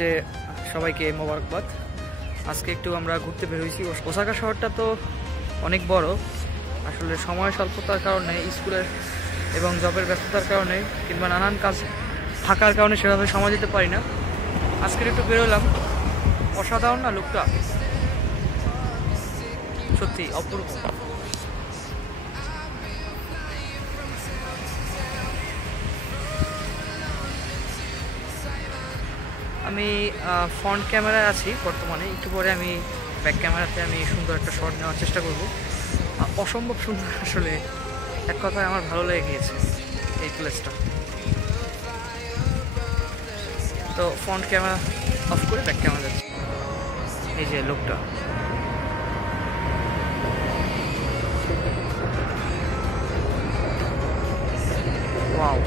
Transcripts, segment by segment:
যে সবাইকে মোবারকবাদ। আজকে একটু আমরা ঘুরতে বের হয়েছি। ওসাকা শহরটা তো অনেক বড়, আসলে সময় স্বল্পতার কারণে, স্কুলের এবং জবের ব্যস্ততার কারণে কিংবা নানান কাজ থাকার কারণে সেভাবে সময় দিতে পারি না। আজকের একটু বেরোলাম। অসাধারণ না লোকটা, সত্যি অপূর্ব। আমি ফ্রন্ট ক্যামেরায় আছি বর্তমানে, একটু পরে আমি ব্যাক ক্যামেরাতে আমি সুন্দর একটা শট নেওয়ার চেষ্টা করব। অসম্ভব সুন্দর, আসলে এক কথায় আমার ভালো লেগে গিয়েছে এই প্লেসটা। তো ফ্রন্ট ক্যামেরা অফ করে ব্যাক ক্যামেরা যাচ্ছে। এই যে লোকটা, ওয়াও।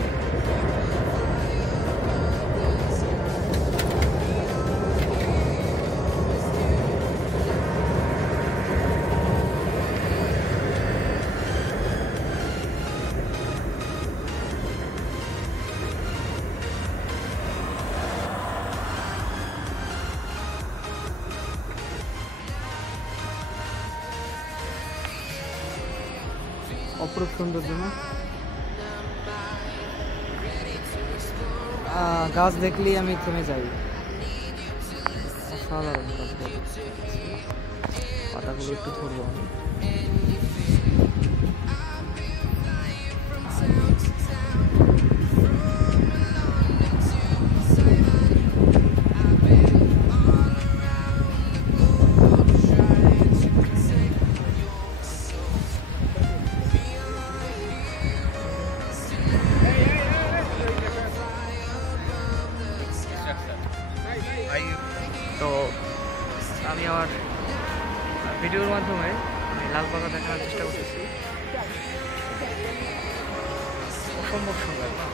অপরূপ সৌন্দর্য না? গাছ দেখলেই আমি থেমে যাই। অসাধারণ গাছগুলো, পাতাগুলো একটু ধরবো আমি। তো আমি আমার ভিডিওর মাধ্যমে আমি লাল পাতা দেখানোর চেষ্টা করতেছি। অসম্ভব সুন্দর না?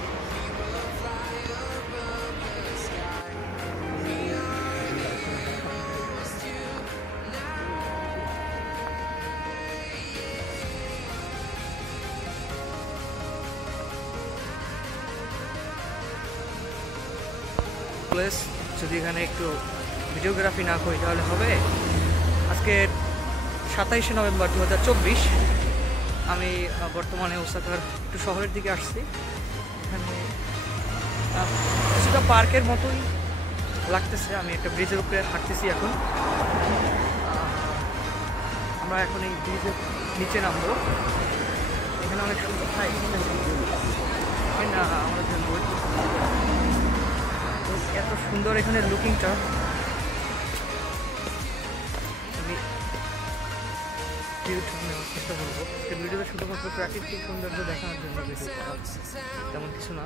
প্লেস যদি এখানে একটু ভিডিওগ্রাফি না করি তাহলে হবে। আজকে 27শে নভেম্বর 2024। আমি বর্তমানে ওসাকার একটু শহরের দিকে আসছি। এখানে কিছুটা পার্কের মতোই লাগতেছে। আমি একটা ব্রিজের উপরে হাঁটতেছি এখন। আমরা এখন এই ব্রিজের নিচে নামবো। এখানে অনেক সুন্দর না আমাদের জন্য এত সুন্দর এখানে লুকিংটা। আমি নেওয়ার চেষ্টা করবো। ভিডিওটা শুধুমাত্র প্রাকৃতিক সৌন্দর্য দেখানোর জন্য ভিডিও করা, তেমন কিছু না।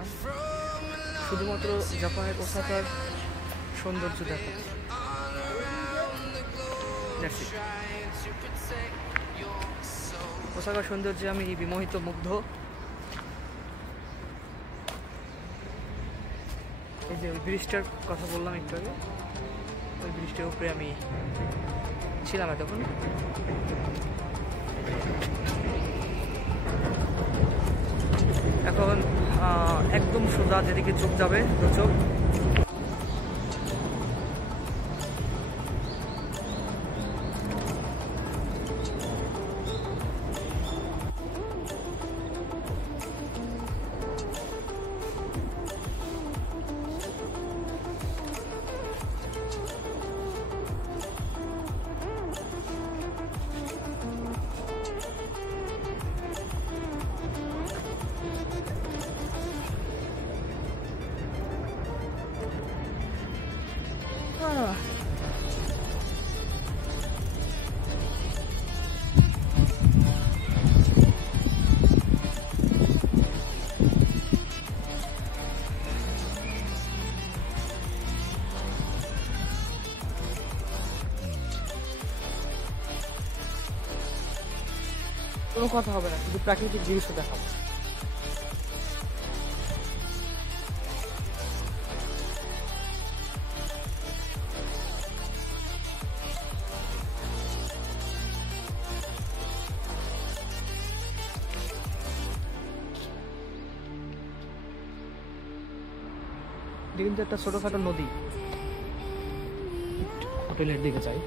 শুধুমাত্র জাপানের ওসাকার সৌন্দর্য দেখা। ওসাকার সৌন্দর্যে আমি বিমোহিত, মুগ্ধ। এই যে ওই ব্রিজটার কথা বললাম একটু আগে, ওই ব্রিজটার উপরে আমি ছিলাম এতক্ষণ। এখন একদম সোজা যেদিকে চোখ যাবে, দু চোখ। কোনো কথা হবে না, শুধু প্রাকৃতিক দৃশ্য দেখাবো। কিন্তু একটা ছোটখাটো নদী, হোটেলের দিকে যাই।